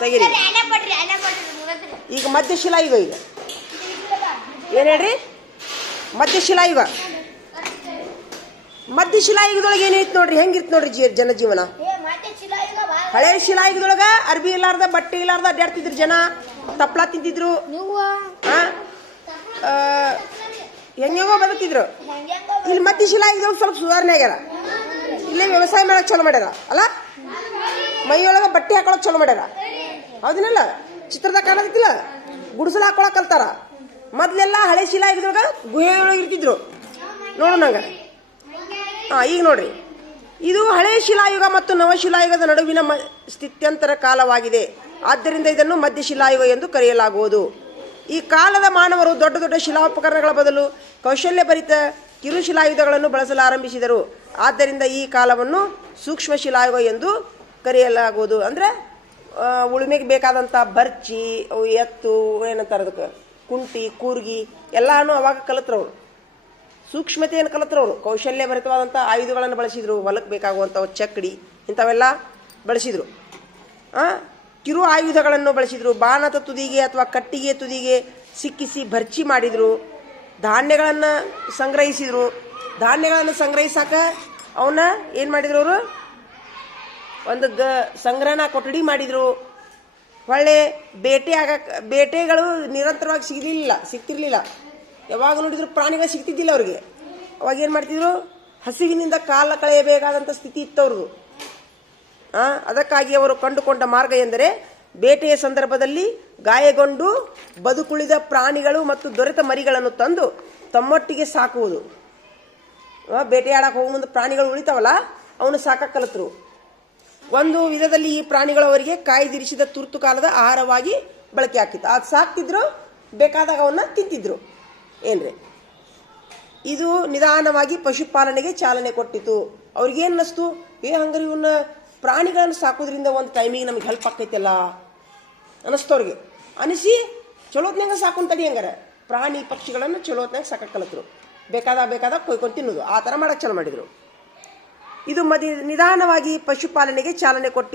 ತೆಗೀರಿ. ಈಗ ಈಗ ಮಧ್ಯಶಿಲಾಯುಗ ಹೇಳ್ರಿ? ಏನು ಹೇಳ್ರಿ ಮಧ್ಯಶಿಲಾಯುಗ ಮಧ್ಯಶಿಲಾಯುಗದೊಳಗೆ ಏನೈತಿ ನೋಡ್ರಿ? ಹೆಂಗಿತ್ತು ನೋಡ್ರಿ ಜೀ ಜನಜೀವನ? ಏ ಶಿಲಾ ಈಗ ಹಳೆ ಶಿಲಾಯುಗದೊಳಗ ಅರ್ಬಿ ಇಲ್ಲಾರ್ದ ಬಟ್ಟೆ ಇಲ್ಲಾರ್ದ ಅಡ್ಡಾಡ್ತಿದ್ರು ಜನ. ತಪ್ಪಲ ತಿಂತಿದ್ರು ಹೆಂಗೋ ಹೆಂಗೆಂಗೋ ಬದುಕ್ತಿದ್ರು. ಇಲ್ಲಿ ಮಧ್ಯ ಶಿಲಾಯುಗದೊಳಗೆ ಸ್ವಲ್ಪ ಸುಧಾರಣೆ ಆಗ್ಯಾರ ಇಲ್ಲೇ ವ್ಯವಸಾಯ ಮಾಡಕ್ ಚಲೋ ಮಾಡ್ಯಾರ. ಅಲ್ಲ? ಮೈಯೊಳಗ ಬಟ್ಟೆ ಹಾಕೊಳಕ್ ಚಲೋ ಮಾಡ್ಯಾರ. ಹೌದಿನಲ್ಲ? ಚಿತ್ರದಾಗ ಕಾಣಕತ್ತಿಲ್ಲ? ಗುಡಿಸಲು ಹಾಕೊಳಕ್ ಕಲ್ತಾರ. ಮೊದ್ಲೆಲ್ಲ ಹಳೆ ಶಿಲಾಯುಗದೊಳಗ ಗುಹೆ ಒಳಗೆ ಇರ್ತಿದ್ರು. ನೋಡು ನಂಗ ಹಾ, ಈಗ ನೋಡ್ರಿ. ಇದು ಹಳೆ ಶಿಲಾಯುಗ ಮತ್ತು ನವಶಿಲಾಯುಗದ ನಡುವಿನ ಮ, ಸ್ಥಿತ್ಯಂತರ ಕಾಲವಾಗಿದೆ. ಆದ್ದರಿಂದ ಇದನ್ನು ಮಧ್ಯ ಶಿಲಾಯುಗ ಎಂದು ಕರೆಯಲಾಗುವುದು. ಈ ಕಾಲದ ಮಾನವರು ದೊಡ್ಡ ದೊಡ್ಡ ಶಿಲಾೋಪಕರಣಗಳ ಬದಲು ಕೌಶಲ್ಯಭರಿತ ಕಿರು ಕಿರುಶಿಲಾಯುಧಗಳನ್ನು ಬಳಸಲು ಆರಂಭಿಸಿದರು ಆದ್ದರಿಂದ ಈ ಕಾಲವನ್ನು ಸೂಕ್ಷ್ಮ ಶಿಲಾಯುಗ ಎಂದು ಕರೆಯಲಾಗುವುದು. ಅಂದರೆ ಉಳುಮೆಗೆ ಬೇಕಾದಂಥ ಬರ್ಚಿ ಎತ್ತು, ಏನಂತಾರೆ ಅದಕ್ಕೆ, ಕುಂಟಿ, ಕೂರ್ಗಿ, ಎಲ್ಲಾನು ಅವಾಗ ಕಲಿತ್ರವ್ರು. ಸೂಕ್ಷ್ಮತೆಯನ್ನು ಕೌಶಲ್ಯ ಕೌಶಲ್ಯಭರಿತವಾದಂಥ ಆಯುಧಗಳನ್ನು ಬಳಸಿದ್ರು ಹೊಲಕ್ಕೆ ಬೇಕಾಗುವಂಥ ಚಕ್ಕಡಿ ಇಂಥವೆಲ್ಲ ಬಳಸಿದ್ರು. ಕಿರು ಆಯುಧಗಳನ್ನು ಬಳಸಿದ್ರು. ಬಾಣದ ತುದಿಗೆ ಅಥವಾ ಕಟ್ಟಿಗೆ ತುದಿಗೆ ಸಿಕ್ಕಿಸಿ ಭರ್ಚಿ ಮಾಡಿದರು. ಧಾನ್ಯಗಳನ್ನು ಸಂಗ್ರಹಿಸಿದರು. ಧಾನ್ಯಗಳನ್ನು ಸಂಗ್ರಹಿಸಾಕ ಅವನ್ನ ಏನು ಮಾಡಿದ್ರು ಅವರು? ಒಂದು ಗ ಸಂಗ್ರಹಣ ಕೊಠಡಿ ಮಾಡಿದ್ರು. ಹೊಳ್ಳೆ ಬೇಟೆ ಆಗಕ್ಕೆ ಬೇಟೆಗಳು ನಿರಂತರವಾಗಿ ಸಿಗಲಿಲ್ಲ ಸಿಗ್ತಿರ್ಲಿಲ್ಲ. ಯಾವಾಗ ನೋಡಿದ್ರು ಪ್ರಾಣಿಗಳು ಸಿಗ್ತಿದ್ದಿಲ್ಲ ಅವ್ರಿಗೆ. ಅವಾಗ ಏನು ಮಾಡ್ತಿದ್ರು? ಹಸಿವಿನಿಂದ ಕಾಲ ಕಳೆಯಬೇಕಾದಂಥ ಸ್ಥಿತಿ ಇತ್ತು ಆ, ಅದಕ್ಕಾಗಿ ಅವರು ಕಂಡುಕೊಂಡ ಮಾರ್ಗ ಎಂದರೆ ಬೇಟೆಯ ಸಂದರ್ಭದಲ್ಲಿ ಗಾಯಗೊಂಡು ಬದುಕುಳಿದ ಪ್ರಾಣಿಗಳು ಮತ್ತು ದೊರೆತ ಮರಿಗಳನ್ನು ತಂದು ತಮ್ಮೊಟ್ಟಿಗೆ ಸಾಕುವುದು. ಬೇಟೆಯಾಡಕ್ಕೆ ಹೋಗೋ ಮುಂದೆ ಪ್ರಾಣಿಗಳು ಉಳಿತಾವಲ್ಲ ಅವನು ಸಾಕಕ್ಕೆ ಕಲಿತರು. ಒಂದು ವಿಧದಲ್ಲಿ ಈ ಪ್ರಾಣಿಗಳು ಅವರಿಗೆ ಕಾಯ್ದಿರಿಸಿದ ತುರ್ತು ಕಾಲದ ಆಹಾರವಾಗಿ ಬಳಕೆ ಆಗ್ತಿತ್ತು. ಅದು ಸಾಕ್ತಿದ್ರು, ಬೇಕಾದಾಗ ಅವನ್ನ ತಿಂತಿದ್ರು. ಏನ್ರಿ? ಇದು ನಿಧಾನವಾಗಿ ಪಶುಪಾಲನೆಗೆ ಚಾಲನೆ ಕೊಟ್ಟಿತು ಅವ್ರಿಗೇನು ಅನ್ನಿಸ್ತು ಏ, ಹಂಗಾರೆ ಇವನ್ನ ಪ್ರಾಣಿಗಳನ್ನು ಸಾಕೋದ್ರಿಂದ ಒಂದು ಟೈಮಿಗೆ ನಮ್ಗೆ ಹೆಲ್ಪ್ ಆಗ್ತೈತಲ್ಲ? ಅನ್ನಿಸ್ತು ಅವ್ರಿಗೆ ಅನಿಸಿ ಚಲೋತ್ನಾಗ ಸಾಕೊಂಡ್ ತಡಿ ಹಂಗಾರೆ. ಪ್ರಾಣಿ ಪಕ್ಷಿಗಳನ್ನು ಚಲೋತ್ನಾಗ ಸಾಕಕ್ಕೆ ಬೇಕಾದಾಗ ಬೇಕಾದಾಗ ಕೊಯ್ಕೊಂಡು ತಿನ್ನೋದು. ಆ ಥರ ಮಾಡಕ್ಕೆ ಚಲೋ ಮಾಡಿದರು. ಇದು ಮದಿ ನಿಧಾನವಾಗಿ ಪಶುಪಾಲನೆಗೆ ಚಾಲನೆ ಕೊಟ್ಟಿತು